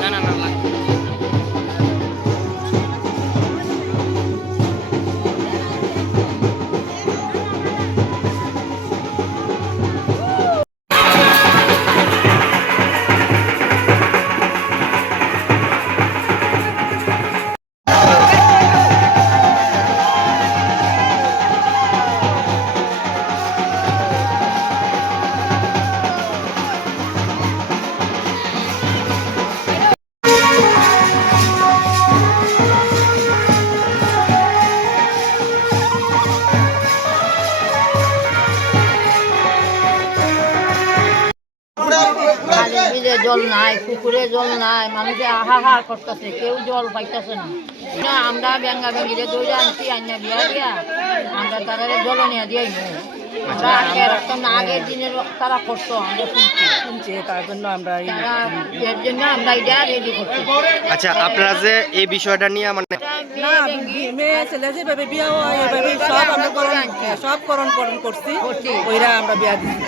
না না না জল নাই, পুকুরে জল নাই, মানুষে আহাহার করতেছে, কেউ জল পাইতেছে না। আমরা ব্যাঙ্গা ব্যাঙ্গিরে দৌড়ে আনছি, আইনা বিয়া দিয়া আমরা তারা জল নিয়ে দিয়াই আগের দিনের তারা করতো, আমরা শুনছি তার জন্য আমরা এর জন্য আমরা এটা রেডি করছি। আচ্ছা, আপনারা যে এই বিষয়টা নিয়ে মানে মেয়ে ছেলে যেভাবে বিয়া হয় এভাবে সব আমরা সব করণ করছি, ওইরা আমরা বিয়া দিচ্ছি।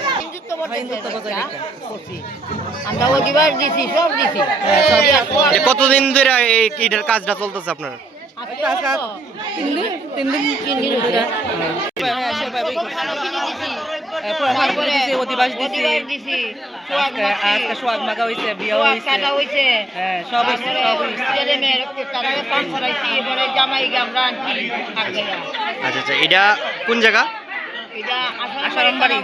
আমরা অধিবার দিছি, সব দিছি। কতদিন ধরে এইটার কাজটা চলতেছে আপনার? তিন দিন ধরে অধিবাস দিছি, আজকে সোয়াগ মাগা হয়েছে, বিয়া হয়েছে, সব আচ্ছা আচ্ছা, এটা কোন জায়গা? এটা আসারাম বাড়ি।